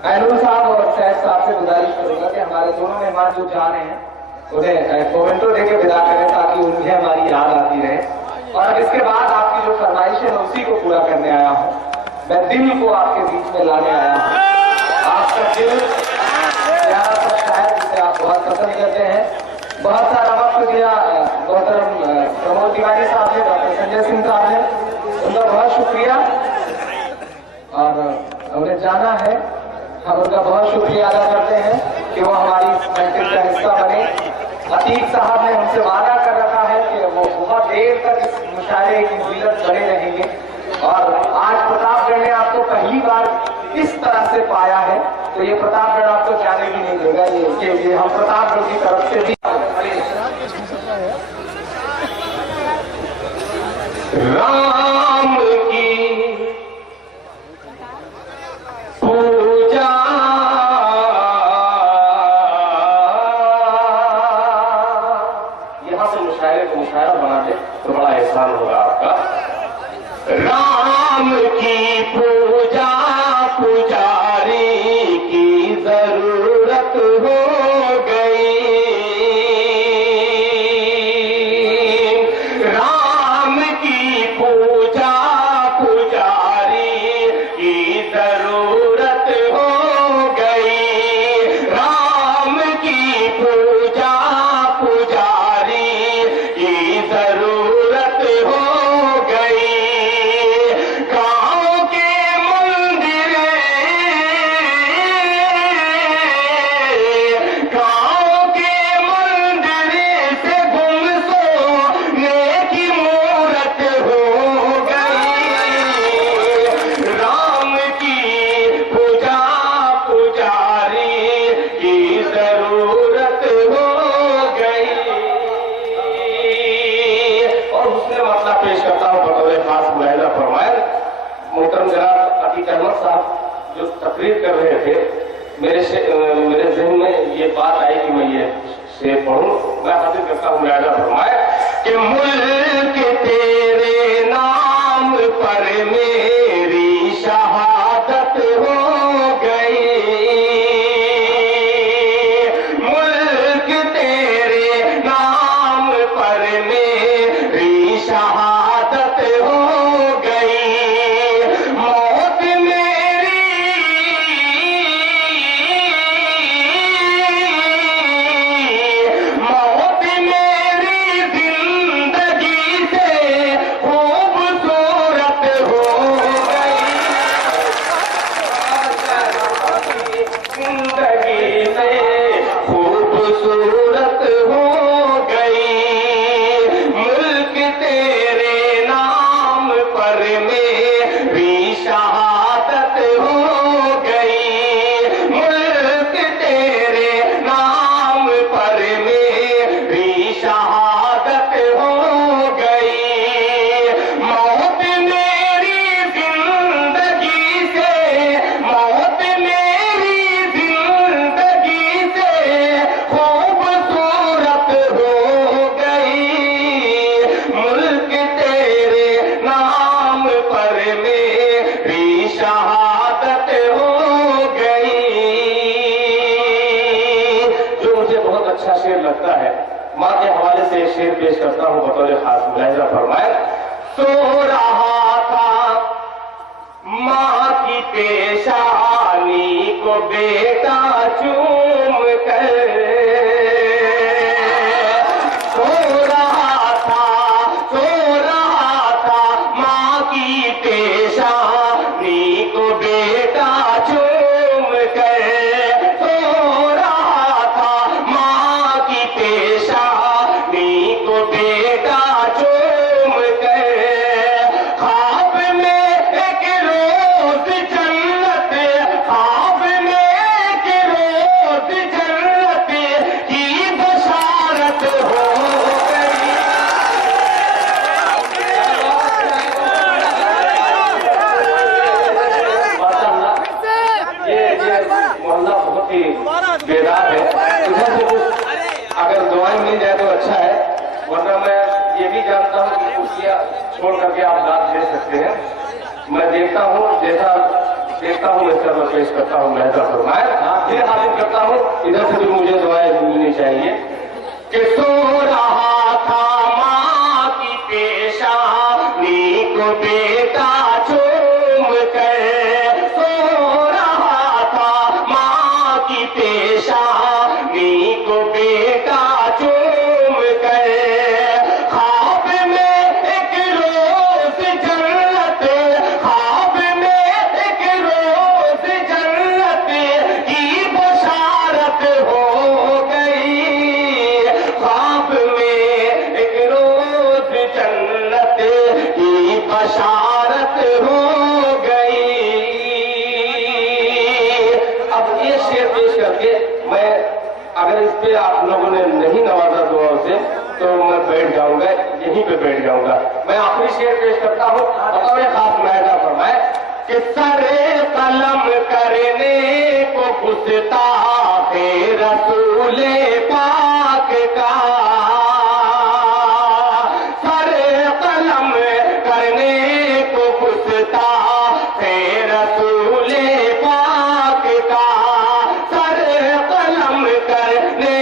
Annual साहब और सैद साहब से गुजारिश करूंगा कि हमारे दोनों मेहमान जो जा रहे हैं उन्हें मोमेंटो देके विदा करें ताकि उन्हें हमारी याद आती रहे। और अब इसके बाद आपकी जो फरमाइश है उसी को पूरा करने आया हूँ। मैं दिल को आपके बीच में लाने आया हूँ। आपका दिल प्यारा सा शायर जिसे आप बहुत पसंद करते हैं, बहुत सारा वक्त दिया मोहतरम प्रमोद तिवारी साहब ने, डॉक्टर संजय सिंह साहब ने, उनका बहुत शुक्रिया। और उन्हें जाना है, हम उनका बहुत शुक्रिया अदा करते हैं कि वो हमारी महफिल का हिस्सा बने। अतीक साहब ने हमसे वादा कर रखा है कि वो बहुत देर तक इस मुशायरे की जिल्लत बने रहेंगे। और आज प्रतापगढ़ ने आपको पहली बार इस तरह से पाया है, तो ये प्रतापगढ़ आपको जाने भी नहीं देगा। ये हम प्रतापगढ़ की तरफ से भी राम की पूजा यहां से मुशायरे को मुशायरा बना दे तो बड़ा एहसान होगा आपका। राम की पूजा पुजारी की जरूरत हो गई। राम की पूजा पुजारी की जरूरत हो गई। राम की पूजा पुजारी की जरूरत हो गई। गांव के मंदिर से गुमसोने की मूरत हो गई। राम की पूजा पुजारी की जरूरत हो गई। और उसने मसला पेश करता हूं बतौर खास मुलाहिजा फरमाया। मोहतरम जनाब अतीक अहमद साहब जो तकरीर कर रहे थे, मेरे जहन में ये बात आई कि मैं ये शेर पढ़ूं। मैं हाजिर करता हूं मुलाहिजा फरमाया कि मुल्क तेरे नाम पर मेरी शहादत हो गई। मुल्क तेरे नाम पर मेरी शहादत हो गई। मौत मेरी जिंदगी से खूबसूरत हो गई। जिंदगी से खूबसूरत हो गई। मुल्क तेरे नाम पर मेरी शहादत हो गई। मुल्क तेरे नाम पर मेरी शहादत हो गई। मौत मेरी जिंदगी से खूबसूरत हो गई। मुल्क तेरे नाम पर मेरी शहादत हो गई। जो मुझे बहुत अच्छा शेर लगता है, माँ के हवाले से शेर पेश करता हूँ बतौर खास मुलाहिजा फरमाए। सो रहा था माँ की पेशानी को बेटा चूम कर। सो रहा था माँ की पेशानी को बेटा चूम कर। सो रहा था माँ की पेशानी को बेटा चूम कर। ख्वाब में एक रोज जन्नत की बशारत हो गई। मोहल्ला बहुत ही बेदार है। इधर से कुछ अगर दुआएं मिल जाए तो अच्छा है, वरना मैं ये भी जानता हूँ कि कुर्सियां छोड़ करके आप दाद दे सकते हैं। मैं देखता हूँ जैसा देखता हूँ मैं सर पेश करता हूँ लहजा फरमाए। फिर हासिल करता हूँ इधर से भी मुझे दुआएं मिलनी चाहिए कि सो रहा था माँ की पेशानी को बेटा चूम कर, सो रहा था माँ की पेशानी को बेटा चूम कर, ख्वाब में एक रोज जन्नत, ख्वाब में एक रोज जन्नत की बशारत हो गई, ख्वाब में एक रोज जन्नत की बशारत हो गई। अब ये शेर पेश करके मैं, अगर इस पे आप लोगों ने नहीं नवाजा दुआओं से तो मैं बैठ जाऊंगा, यहीं पे बैठ जाऊंगा। मैं आखिरी शेर पेश करता हूँ और बड़े खास लहजा फरमाए कि सरे कलम करने को गुस्ताखे रसूले पाक का, सरे कलम करने को गुस्ताखे रसूले पाक का, सरे कलम करने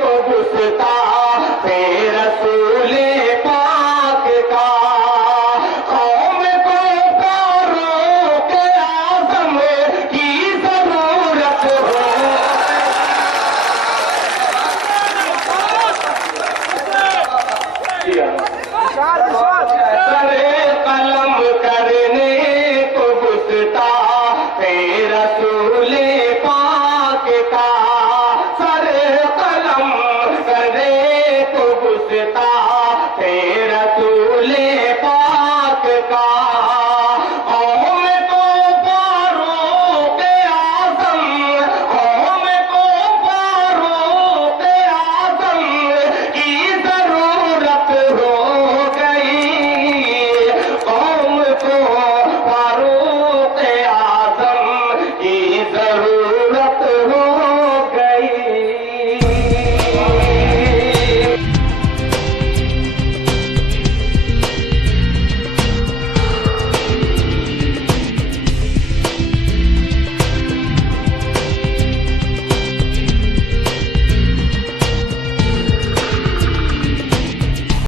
को गुस्ताखे रसूले पाक का, कौम को फारूक आज़म की जरूरत हो। सरे कलम करने को गुस्ताखे रसूले पाक का, सरे कलम करने को गुस्ताखे